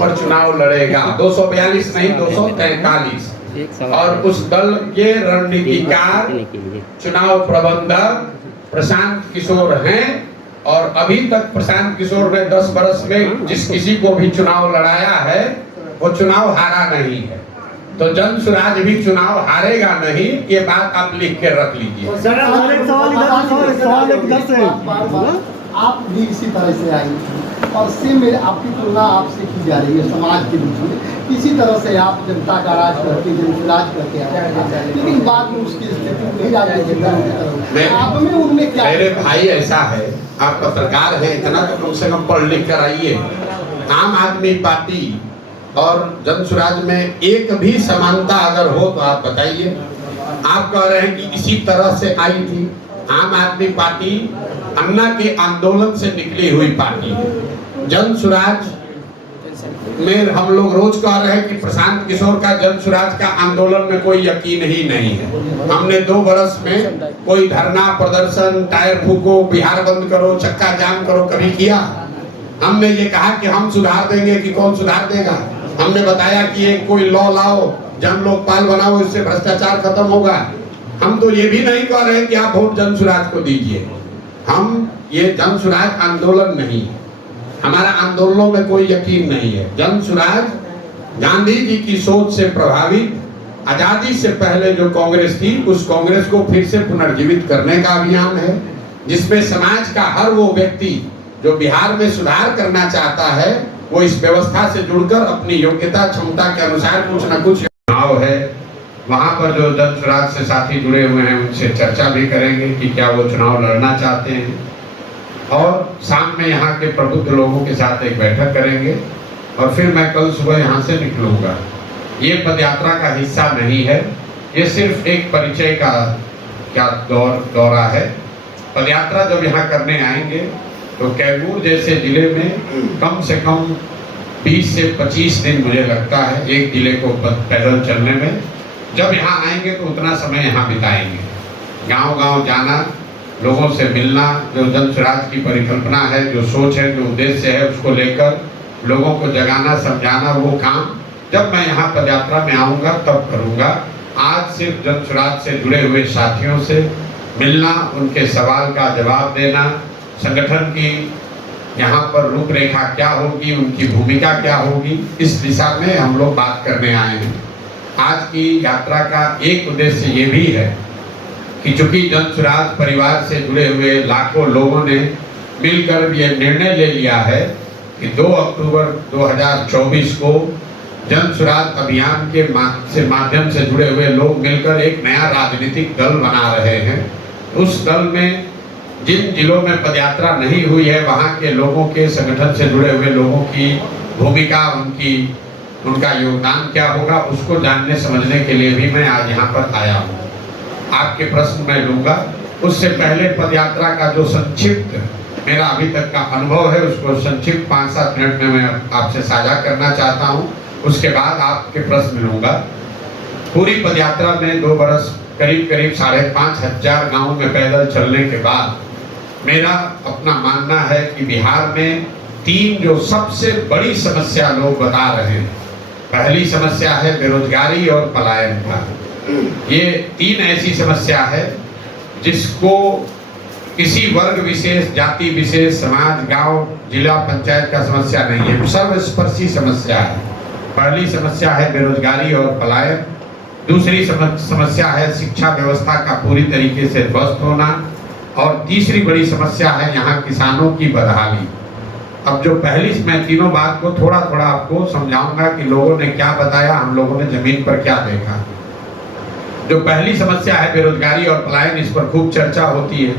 पर चुनाव लड़ेगा, 242 नहीं 243। और उस दल के रणनीतिकार चुनाव प्रबंधक प्रशांत किशोर हैं। और अभी तक प्रशांत किशोर ने 10 वर्ष में जिस किसी को भी चुनाव लड़ाया है वो चुनाव हारा नहीं है। तो जन सुराज भी चुनाव हारेगा नहीं, ये बात आप लिख के रख लीजिए। आप भी इसी तरह से आई और सेम आपकी तुलना आपसे की जा रही है समाज के बीच में। इसी तरह से आप जनता का राज करके जनसुराज करके आए, लेकिन बाद में उसकी स्थिति नहीं राजनीतिक आप में उनमें क्या। मेरे भाई ऐसा है, आपका सरकार है, इतना तो कम से कम पढ़ लिख कर आइए। आम आदमी पार्टी और जनसुराज में एक भी समानता अगर हो तो आप बताइए। आप कह रहे हैं कि इसी तरह से आई थी। आम आदमी पार्टी अन्ना के आंदोलन से निकली हुई पार्टी है। जनसुराज में हम लोग रोज कह रहे हैं कि प्रशांत किशोर का जनसुराज का आंदोलन में कोई यकीन ही नहीं है। हमने 2 वर्ष में कोई धरना प्रदर्शन, टायर फूको, बिहार बंद करो, चक्का जाम करो कभी किया? हमने ये कहा कि हम सुधार देंगे कि कौन सुधार देगा? हमने बताया कि एक कोई लॉ लाओ, जन लोकपाल बनाओ, इससे भ्रष्टाचार खत्म होगा। हम तो ये भी नहीं कह रहे कि आप वोट जनसुराज को दीजिए। हम ये जनसुराज आंदोलन नहीं है, हमारा आंदोलनों में कोई यकीन नहीं है। जनसुराज गांधी जी की सोच से प्रभावित आजादी से पहले जो कांग्रेस थी उस कांग्रेस को फिर से पुनर्जीवित करने का अभियान है, जिसमें समाज का हर वो व्यक्ति जो बिहार में सुधार करना चाहता है वो इस व्यवस्था से जुड़कर अपनी योग्यता क्षमता के अनुसार कुछ न कुछ चुनाव है। वहां पर जो जनसुराज से साथी जुड़े हुए हैं उनसे चर्चा भी करेंगे कि क्या वो चुनाव लड़ना चाहते हैं। और शाम में यहाँ के प्रबुद्ध लोगों के साथ एक बैठक करेंगे और फिर मैं कल सुबह यहाँ से निकलूंगा। ये पदयात्रा का हिस्सा नहीं है, ये सिर्फ एक परिचय का दौरा है। पदयात्रा जब यहाँ करने आएंगे तो कैमूर जैसे जिले में कम से कम 20 से 25 दिन मुझे लगता है एक जिले को पैदल चलने में। जब यहाँ आएंगे तो उतना समय यहाँ बिताएंगे, गांव-गांव जाना, लोगों से मिलना, जो जनसुराज की परिकल्पना है, जो सोच है, जो उद्देश्य है, उसको लेकर लोगों को जगाना समझाना, वो काम जब मैं यहाँ पदयात्रा में आऊँगा तब करूँगा। आज सिर्फ जनसुराज से जुड़े हुए साथियों से मिलना, उनके सवाल का जवाब देना, संगठन की यहाँ पर रूपरेखा क्या होगी, उनकी भूमिका क्या होगी, इस दिशा में हम लोग बात करने आए हैं। आज की यात्रा का एक उद्देश्य ये भी है कि चूंकि जनसुराज परिवार से जुड़े हुए लाखों लोगों ने मिलकर ये निर्णय ले लिया है कि 2 अक्टूबर 2024 को जनसुराज अभियान के माध्यम से जुड़े हुए लोग मिलकर एक नया राजनीतिक दल बना रहे हैं। उस दल में जिन जिलों में पदयात्रा नहीं हुई है वहाँ के लोगों के, संगठन से जुड़े हुए लोगों की भूमिका, उनका योगदान क्या होगा, उसको जानने समझने के लिए भी मैं आज यहाँ पर आया हूँ। आपके प्रश्न मैं लूँगा, उससे पहले पदयात्रा का जो संक्षिप्त मेरा अभी तक का अनुभव है उसको संक्षिप्त 5-7 मिनट में मैं आपसे साझा करना चाहता हूँ। उसके बाद आपके प्रश्न लूँगा। पूरी पदयात्रा में 2 बरस करीब 5,500 गाँव में पैदल चलने के बाद मेरा अपना मानना है कि बिहार में 3 जो सबसे बड़ी समस्या लोग बता रहे हैं। पहली समस्या है बेरोजगारी और पलायन का। ये 3 ऐसी समस्या है जिसको किसी वर्ग विशेष, जाति विशेष, समाज, गांव, जिला पंचायत का समस्या नहीं है, सर्वस्पर्शी समस्या है। पहली समस्या है बेरोजगारी और पलायन। दूसरी समस्या है शिक्षा व्यवस्था का पूरी तरीके से ध्वस्त होना। और तीसरी बड़ी समस्या है यहाँ किसानों की बदहाली। अब जो पहली, मैं तीनों बात को थोड़ा थोड़ा आपको समझाऊंगा कि लोगों ने क्या बताया, हम लोगों ने जमीन पर क्या देखा। जो पहली समस्या है बेरोजगारी और पलायन, इस पर खूब चर्चा होती है।